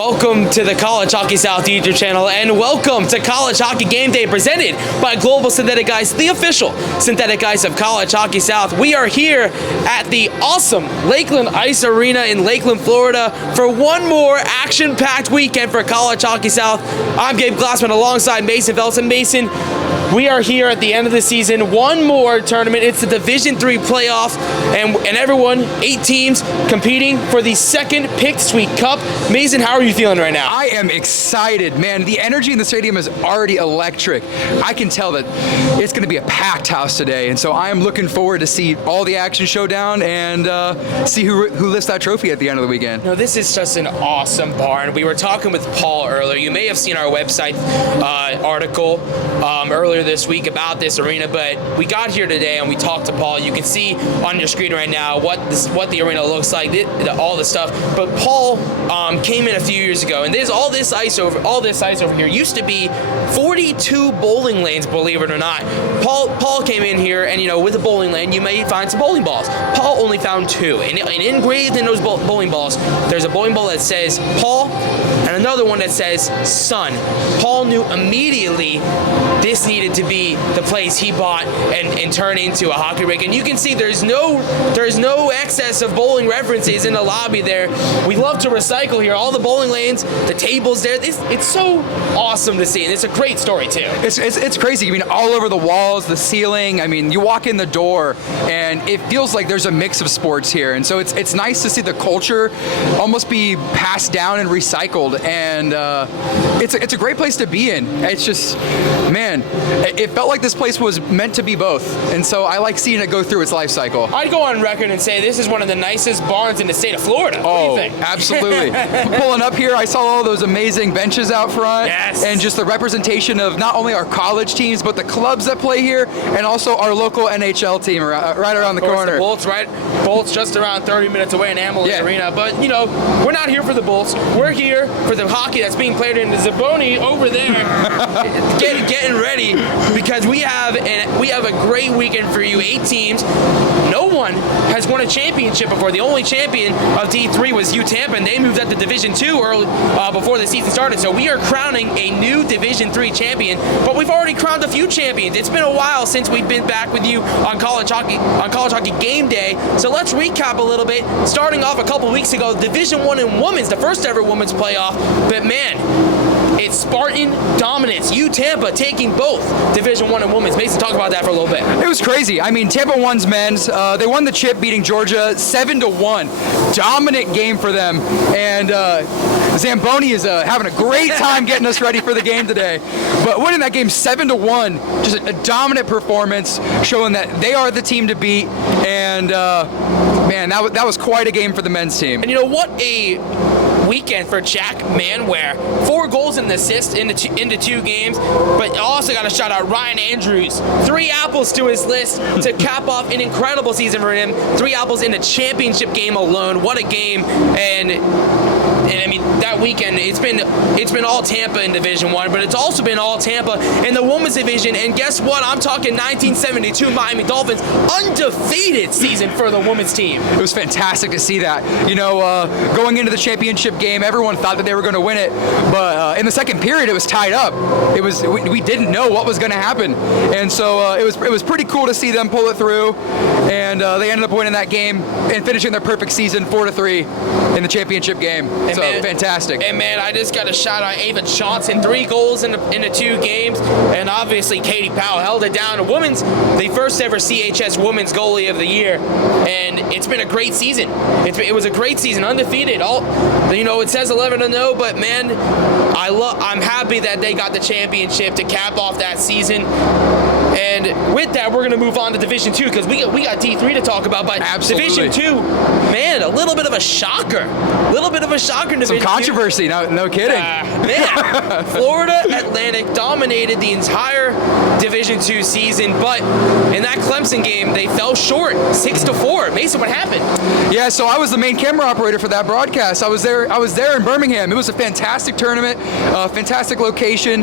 Welcome to the College Hockey South YouTube channel, and welcome to College Hockey Game Day presented by Global Synthetic Ice, the official synthetic ice of College Hockey South. We are here at the awesome Lakeland Ice Arena in Lakeland, Florida for one more action-packed weekend for College Hockey South. I'm Gabe Glassman alongside Mason Phelps. And Mason, we are here at the end of the season. One more tournament. It's the Division III playoff, and everyone, 8 teams, competing for the second Pick Sweet Cup. Mason, how are you feeling right now? I am excited, man. The energy in the stadium is already electric. I can tell that it's going to be a packed house today, and so I am looking forward to see all the action showdown and see who lifts that trophy at the end of the weekend. No, this is just an awesome barn. We were talking with Paul earlier. You may have seen our website article earlier this week about this arena, but we got here today and we talked to Paul. You can see on your screen right now what the arena looks like, all the stuff. But Paul came in a few years ago, and there's all this ice over here used to be 42 bowling lanes, believe it or not. Paul came in here, and with a bowling lane you may find some bowling balls. Paul only found 2, and engraved in those bowling balls there's a bowling ball that says Paul and another one that says Son. Paul knew immediately this needed to be the place he bought and turned into a hockey rink. And you can see there's no excess of bowling references in the lobby there. We love to recycle here. All the bowling lanes, the tables there. It's so awesome to see, and it's a great story too. It's crazy. I mean, all over the walls, the ceiling. I mean, you walk in the door, and it feels like there's a mix of sports here. And so it's nice to see the culture almost be passed down and recycled. And it's a great place to be in. It's just, man, it felt like this place was meant to be both. And so I like seeing it go through its life cycle. I'd go on record and say this is one of the nicest barns in the state of Florida. What do you think? Absolutely. Pulling up here, I saw all those amazing benches out front. Yes. And just the representation of not only our college teams, but the clubs that play here, and also our local NHL team right around the corner. The Bolts just around 30 minutes away in Amalie Arena. But, we're not here for the Bolts. We're here for the hockey that's being played in the Zaboni over there. getting ready, because we have a great weekend for you. 8 teams. No one has won a championship before. The only champion of D3 was Tampa, and they moved up to Division II early before the season started. So we are crowning a new Division III champion, but we've already crowned a few champions. It's been a while since we've been back with you on College Hockey Game Day. So let's recap a little bit. Starting off a couple weeks ago, Division I in women's, the first ever women's playoff. But man, it's Spartan dominance. Tampa taking both Division I and women's. Mason, talk about that for a little bit. It was crazy. I mean, Tampa won's men's. They won the chip, beating Georgia 7-1. Dominant game for them. And Zamboni is having a great time getting us ready for the game today. But winning that game 7-1, just a dominant performance, showing that they are the team to beat. And man, that was quite a game for the men's team. And what a weekend for Jack Manware. 4 goals and assists into 2 games, but also got to shout out Ryan Andrews. 3 apples to his list to cap off an incredible season for him. 3 apples in the championship game alone. What a game. And I mean, that weekend, it's been all Tampa in Division I, but it's also been all Tampa in the women's division. And guess what? I'm talking 1972 Miami Dolphins, undefeated season for the women's team. It was fantastic to see that. Going into the championship game, everyone thought that they were going to win it, but in the second period, it was tied up. We didn't know what was going to happen, and so it was pretty cool to see them pull it through, and they ended up winning that game and finishing their perfect season 4-3 in the championship game. So fantastic. And man, I just got to shout out Ava Johnson, 3 goals in the 2 games, and obviously Katie Powell held it down. The first ever CHS Women's Goalie of the Year, and it's been a great season. It was a great season, undefeated. It says 11-0, but man, I'm happy that they got the championship to cap off that season. And with that, we're going to move on to Division II, because we got D3 to talk about. But absolutely. Division II, man, a little bit of a shocker. In Division Some controversy, no kidding. Man, Florida Atlantic dominated the entire Division II season, but in that Clemson game, they fell short, 6-4. Mason, what happened? Yeah, so I was the main camera operator for that broadcast. I was there in Birmingham. It was a fantastic tournament, fantastic location.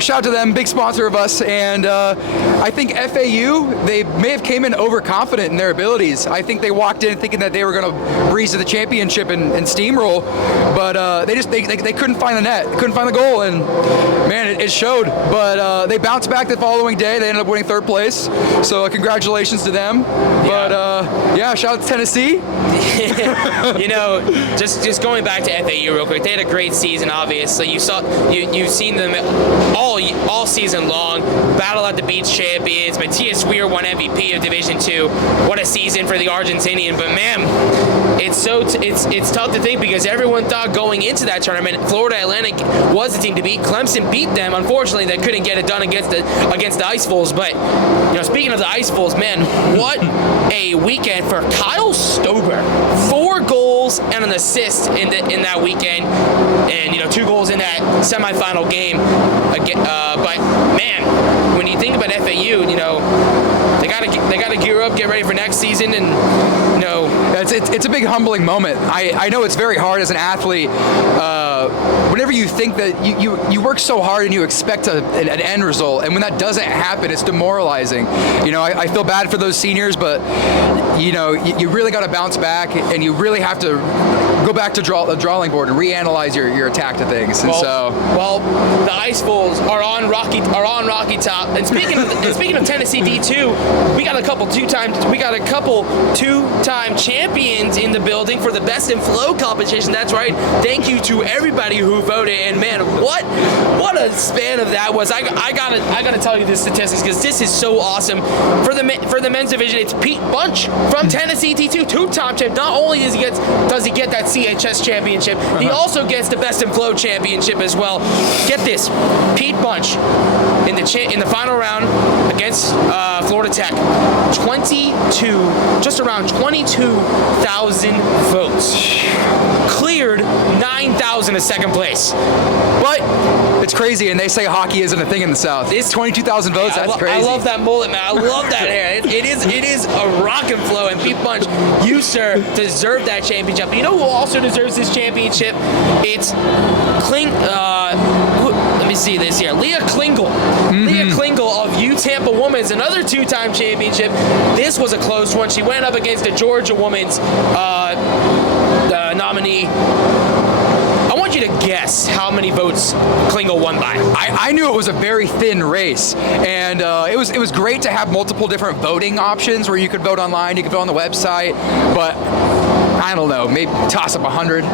Shout out to them, big sponsor of us, and I think FAU, they may have came in overconfident in their abilities. I think they walked in thinking that they were going to breeze to the championship and steamroll, but they couldn't find the net, couldn't find the goal, and man, it showed. But they bounced back the following day. They ended up winning 3rd place, so congratulations to them. But shout out to Tennessee. You know, just going back to FAU real quick, they had a great season. Obviously, you've seen them all season long. Battle at the Beach champions. Matthias Weir won MVP of Division II. What a season for the Argentinian! But man, it's tough to think because everyone thought going into that tournament, Florida Atlantic was the team to beat. Clemson beat them. Unfortunately, they couldn't get it done against the Ice Wolves. But you know, speaking of the Ice Wolves, man, what a weekend for Kyle Stober. 4 goals and an assist in that weekend, and 2 goals in that semifinal game. But man, when you think about FAU, they gotta gear up, get ready for next season, and it's a big humbling moment. I know it's very hard as an athlete. Whenever you think that you work so hard and you expect an end result, and when that doesn't happen, it's demoralizing. I feel bad for those seniors, but you really got to bounce back, and you really have to go back to the drawing board and reanalyze your attack to things. And the Ice Wolves are on Rocky Top. And speaking of Tennessee D2, we got a couple two-time champions in the building for the Best in Flow competition. That's right. Thank you to everybody who voted. And man, what a span of that was. I gotta tell you the statistics because this is so awesome. For the men's division, it's Pete Bunch from Tennessee D2, 2-time champ. Not only does he get that CHS championship, he also gets the Best in Flow championship as well. Get this, Pete Bunch in the final round against Florida Tech, just around 22,000 votes. Cleared 9,000 as second place. But it's crazy, and they say hockey isn't a thing in the South. It's 22,000 votes. That's crazy. I love that mullet, man. I love that hair. It is a rock and flow. And Pete Bunch, you sir deserve that championship. You know who also deserves this championship? It's let me see this here. Leah Klingel. Mm-hmm. Leah Klingel of U Tampa Women's, another 2-time championship. This was a close one. She went up against the Georgia Women's nominee. I want you to guess how many votes Klingel won by. I knew it was a very thin race, and it was great to have multiple different voting options where you could vote online, you could vote on the website, but I don't know, maybe toss up 100.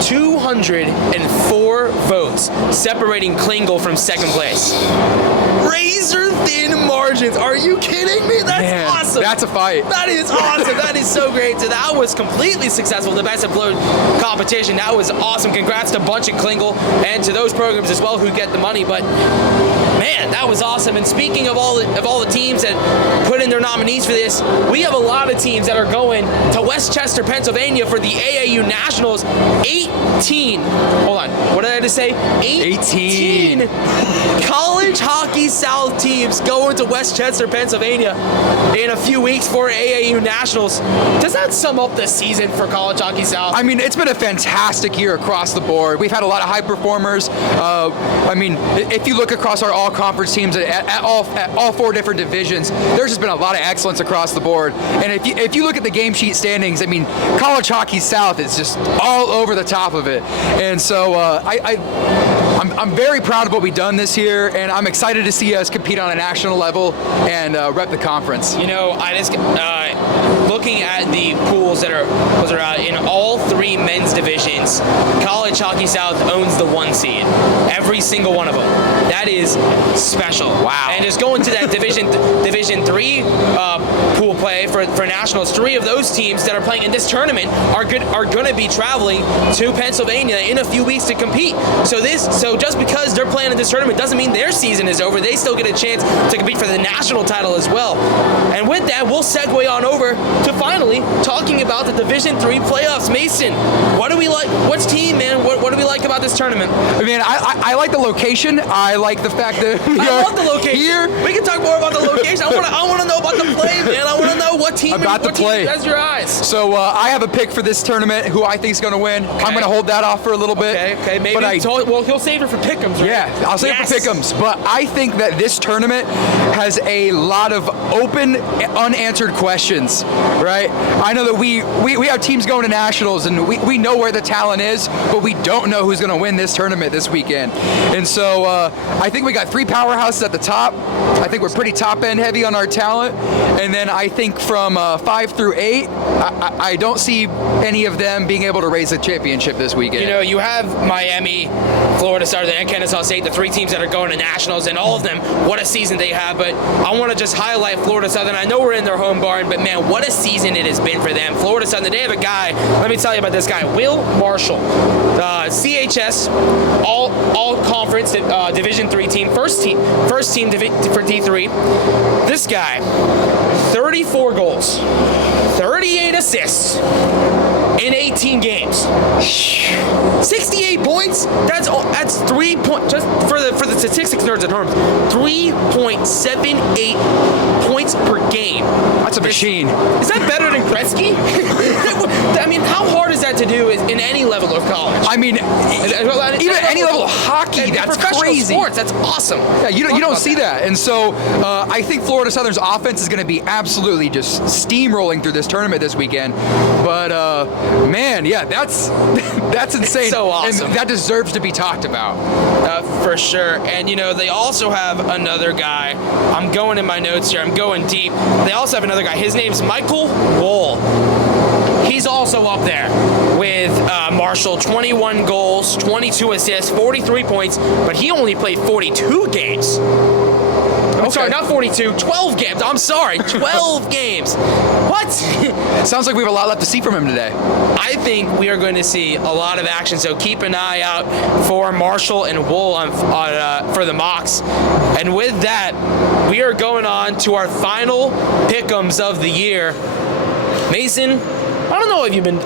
204 votes separating Klingel from second place. Razor thin margins. Are you kidding me? That's awesome. That's a fight. That is awesome. That is so great. So that was completely successful. The Best in Flow competition. That was awesome. Congrats to Bunch and Klingel and to those programs as well who get the money. But man, that was awesome. And speaking of all the teams that put in their nominees for this, we have a lot of teams that are going to Westchester, Pennsylvania for the AAU Nationals. 18. Hold on. What did I just say? 18. College Hockey South teams going to Westchester, Pennsylvania in a few weeks for AAU Nationals. Does that sum up the season for College Hockey South? I mean, it's been a fantastic year across the board. We've had a lot of high performers. If you look across our all-conference teams at all 4 different divisions, there's just been a lot of excellence across the board. And if you look at the game sheet standings, I mean, College Hockey South is just all over the top of it. And so I'm very proud of what we've done this year, and I'm excited to see us compete on a national level and rep the conference. I just looking at the pools that are out in all 3 men's divisions, College Hockey South owns the 1 seed. Every single one of them. That is special. Wow. And just going to that Division 3 pool play for nationals, 3 of those teams that are playing in this tournament are going to be traveling to Pennsylvania in a few weeks to compete. So just because they're playing in this tournament doesn't mean their season is over. They still get a chance to compete for the national title as well. And with that, we'll segue on over to finally talking about the Division 3 playoffs. Mason, what do we like? What's team, man? What do we like about this tournament? I mean, I like the location. I like the fact that I love the location. Here. We can talk more about the location. I want to know about the play, man. I want to know what team about to play. Has your eyes? So I have a pick for this tournament who I think is going to win. Okay. I'm going to hold that off for a little bit. Okay, maybe. But He'll save it for pick'ems, right? Yeah, I'll save it for pick'ems. But I think that this tournament has a lot of open, unanswered questions, right? I know that we have teams going to nationals, and we know where the talent is, but we don't know who's going to win this tournament this weekend. And so I think we got 3 powerhouses at the top. I think we're pretty top-end heavy on our talent. And then I think from 5 through 8, I don't see any of them being able to raise the championship this weekend. You know, you have Miami, Florida Southern, and Kennesaw State, the 3 teams that are going to nationals, and all of them, what a season they have. But I want to just highlight Florida Southern. I know we're in their home barn, but man, what a season it has been for them. Florida Southern, they have a guy, let me tell you about this guy, Will Marshall, CHS, all conference Division III team, first team for D3. This guy, 34 goals, 38 assists in 18 games. 68 points? That's 3 points, just for the statistics nerds at home, 3.78 points per game. That's a machine. Is that better than Gretzky? I mean, how hard is that to do in any level of college? I mean, even any level of hockey, that's crazy. Sports, that's awesome. Yeah, you don't see that. And so I think Florida Southern's offense is going to be absolutely just steamrolling through this tournament this weekend. But man, yeah, that's insane. It's so awesome. And that deserves to be talked about. For sure. And you know, they also have another guy. I'm going in my notes here. I'm going deep. They also have another guy. His name's Michael Wohl. He's also up there with Marshall, 21 goals, 22 assists, 43 points, but he only played 42 games. I'm sorry, not 42, 12 games. I'm sorry, 12 games. What? Sounds like we have a lot left to see from him today. I think we are going to see a lot of action, so keep an eye out for Marshall and Wohl for the mocks. And with that, we are going on to our final pick'ems of the year. Mason, I don't know if you've been,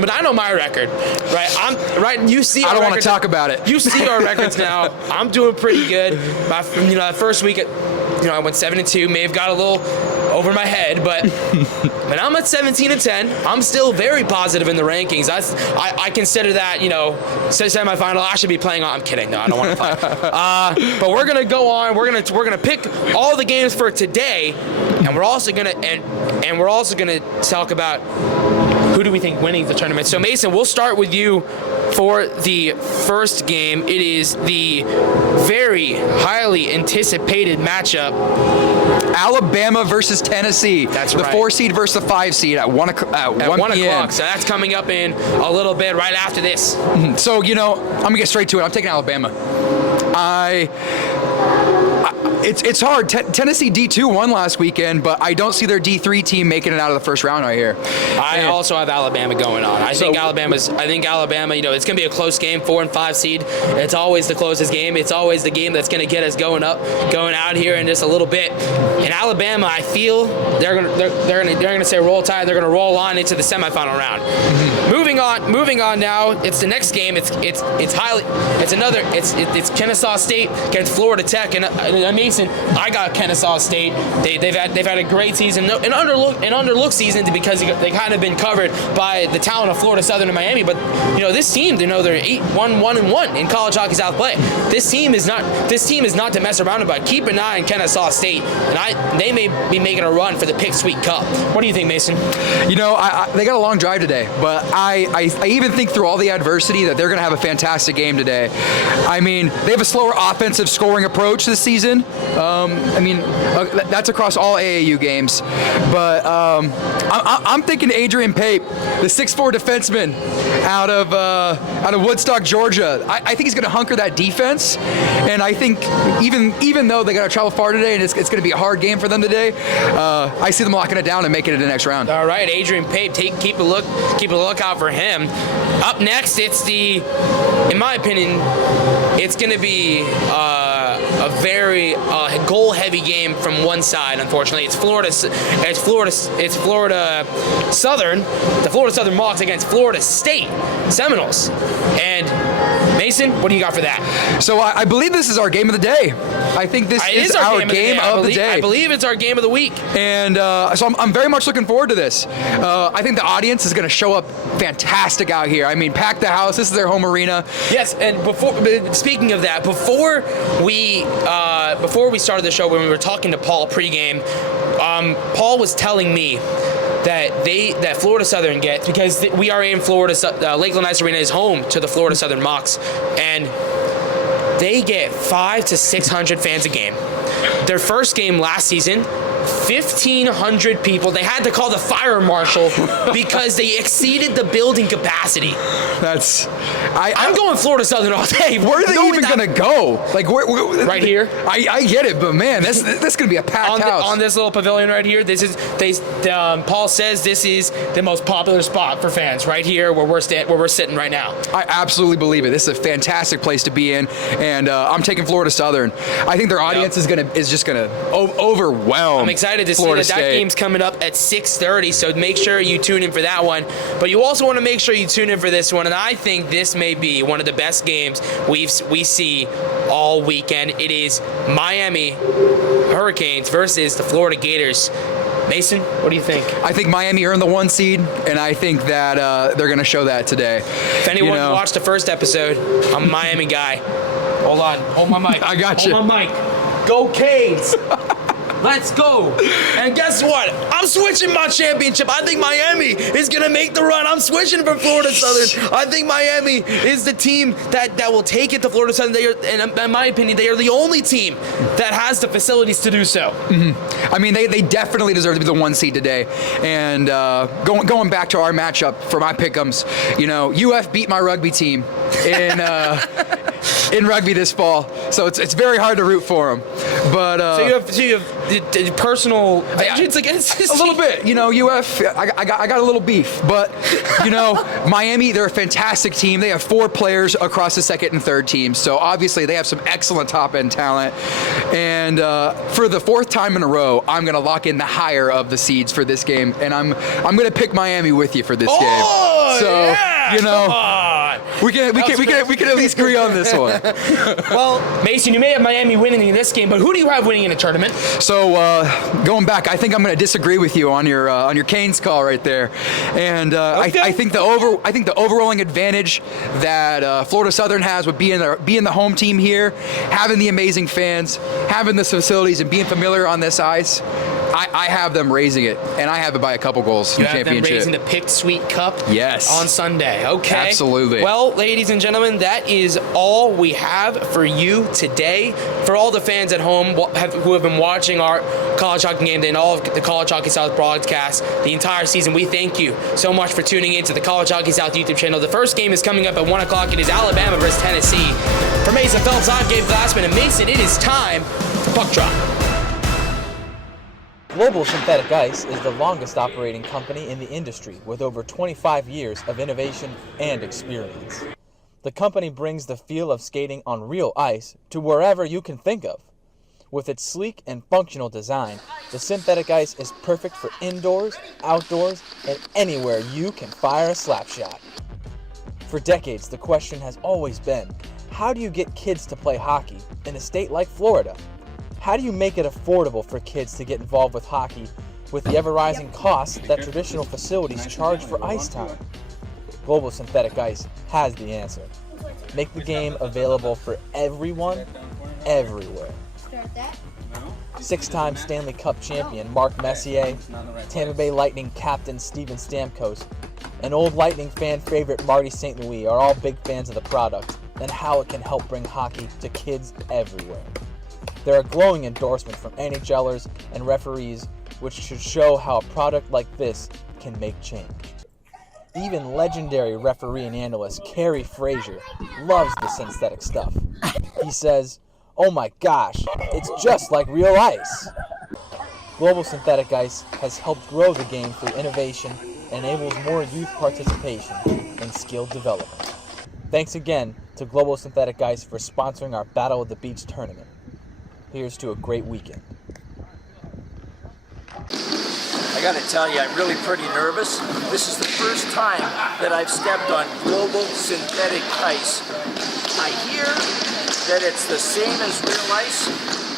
but I know my record, right? You see, I don't want to talk about it. You see our records now. I'm doing pretty good. That first week, I went 7-2. May have got a little over my head, but when I'm at 17-10, I'm still very positive in the rankings. I consider that, semifinal. I should be playing on. I'm kidding. No, I don't want to fight. But we're gonna go on. We're gonna pick all the games for today, and we're also gonna talk about who do we think winning the tournament. So Mason, we'll start with you for the first game. It is the very highly anticipated matchup. Alabama versus Tennessee. That's the right. 4 seed versus the 5 seed at 1 o'clock. So that's coming up in a little bit right after this. So, I'm going to get straight to it. I'm taking Alabama. It's hard. Tennessee D2 won last weekend, but I don't see their D3 team making it out of the first round right here. I also have Alabama going on. I think Alabama, it's going to be a close game, 4 and 5 seed. It's always the closest game. It's always the game that's going to get us going out here in just a little bit. In Alabama, I feel they're going to say roll tide. They're going to roll on into the semifinal round. Mm-hmm. Moving on now. It's the next game. It's Kennesaw State against Florida Tech, and Mason, I got Kennesaw State. They've had a great season, an underlooked season because they kind of been covered by the talent of Florida Southern and Miami. But this team, they're 8-1-1-1 in college hockey South play. This team is not to mess around about. Keep an eye on Kennesaw State, and they may be making a run for the Pick Sweet Cup. What do you think, Mason? They got a long drive today, but I even think through all the adversity that they're going to have a fantastic game today. I mean, they have a slower offensive scoring approach this season. That's across all AAU games. But I'm thinking Adrian Pape, the 6'4" defenseman out of Woodstock, Georgia. I think he's going to hunker that defense, and I think even though they got to travel far today and it's going to be a hard game for them today, I see them locking it down and making it to the next round. All right, Adrian Pape, keep a lookout for him. Up next, in my opinion, it's going to be a very goal-heavy game from one side. Unfortunately, it's Florida Southern, the Florida Southern Mocs against Florida State Seminoles. And Mason, what do you got for that? So I believe this is our game of the day. I think this is our game of the day. I believe it's our game of the week. And so I'm very much looking forward to this. I think the audience is going to show up fantastic out here. I mean, pack the house. This is their home arena. Yes, and speaking of that, before we started the show, when we were talking to Paul pregame, Paul was telling me that Florida Southern gets, because we are in Florida. Lakeland Ice Arena is home to the Florida Southern Mocs, and they get 500 to 600 fans a game. Their first game last season, 1,500 people. They had to call the fire marshal because they exceeded the building capacity. I'm going Florida Southern all day. Where are they even going to go? Like where right here. I get it, but man, this is going to be a packed house. On this little pavilion right here. Paul says this is the most popular spot for fans right here where we're sitting right now. I absolutely believe it. This is a fantastic place to be in, and I'm taking Florida Southern. I think their audience is just gonna overwhelm. I'm excited to Florida see that game's coming up at 6:30, so make sure you tune in for that one. But you also want to make sure you tune in for this one, and I think this may be one of the best games we see all weekend. It is Miami Hurricanes versus the Florida Gators. Mason, what do you think? I think Miami earned the 1 seed, and I think that they're going to show that today. If anyone watched the first episode, I'm a Miami guy. Hold on. Hold my mic. I got you. Hold my mic. Go Canes! Let's go. And guess what? I'm switching my championship. I think Miami is going to make the run. I'm switching from Florida Southern. I think Miami is the team that will take it to Florida Southern. And in my opinion, they are the only team that has the facilities to do so. Mm-hmm. I mean, they definitely deserve to be the 1 seed today. And going back to our matchup for my pick'ems, UF beat my rugby team in rugby this fall, so it's very hard to root for them. But so you have personal vengeance against this a little bit. UF, I got a little beef, but Miami, they're a fantastic team. They have 4 players across the second and third teams, so obviously they have some excellent top end talent. And for the 4th time in a row, I'm gonna lock in the higher of the seeds for this game, and I'm gonna pick Miami with you for this game. So yeah, come on. we can at least agree on this one. Well, Mason, you may have Miami winning in this game, but who do you have winning in the tournament? So going back, I think I'm going to disagree with you on your Canes call right there, and okay. I think the overwhelming advantage that Florida Southern has would being the home team here, having the amazing fans, having the facilities, and being familiar on this ice. I have them raising it, and I have it by a couple goals in the championship. You have them raising the Picked Sweet Cup? Yes. On Sunday. Okay. Absolutely. Well, ladies and gentlemen, that is all we have for you today. For all the fans at home who have been watching our College Hockey Game Day and all of the College Hockey South broadcasts the entire season, we thank you so much for tuning in to the College Hockey South YouTube channel. The first game is coming up at 1 o'clock. It is Alabama versus Tennessee. For Mason Phelps, I'm Gabe Glassman, and Mason, it is time to puck drop. Global Synthetic Ice is the longest operating company in the industry with over 25 years of innovation and experience. The company brings the feel of skating on real ice to wherever you can think of. With its sleek and functional design, the synthetic ice is perfect for indoors, outdoors, and anywhere you can fire a slap shot. For decades, the question has always been, how do you get kids to play hockey in a state like Florida? How do you make it affordable for kids to get involved with hockey with the ever-rising costs that traditional facilities charge for ice time? Global Synthetic Ice has the answer. Make the game available for everyone, everywhere. 6-time Stanley Cup champion Mark Messier, Tampa Bay Lightning captain Steven Stamkos, and old Lightning fan favorite Marty St. Louis are all big fans of the product and how it can help bring hockey to kids everywhere. There are glowing endorsements from NHLers and referees which should show how a product like this can make change. Even legendary referee and analyst Kerry Frazier loves the synthetic stuff. He says, "Oh my gosh, it's just like real ice." Global Synthetic Ice has helped grow the game through innovation and enables more youth participation and skill development. Thanks again to Global Synthetic Ice for sponsoring our Battle of the Beach tournament. Here's to a great weekend. I gotta tell you, I'm really pretty nervous. This is the first time that I've stepped on global synthetic ice. I hear that it's the same as real ice,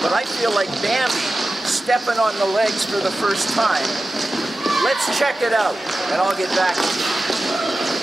but I feel like Bambi stepping on the legs for the first time. Let's check it out, and I'll get back to you.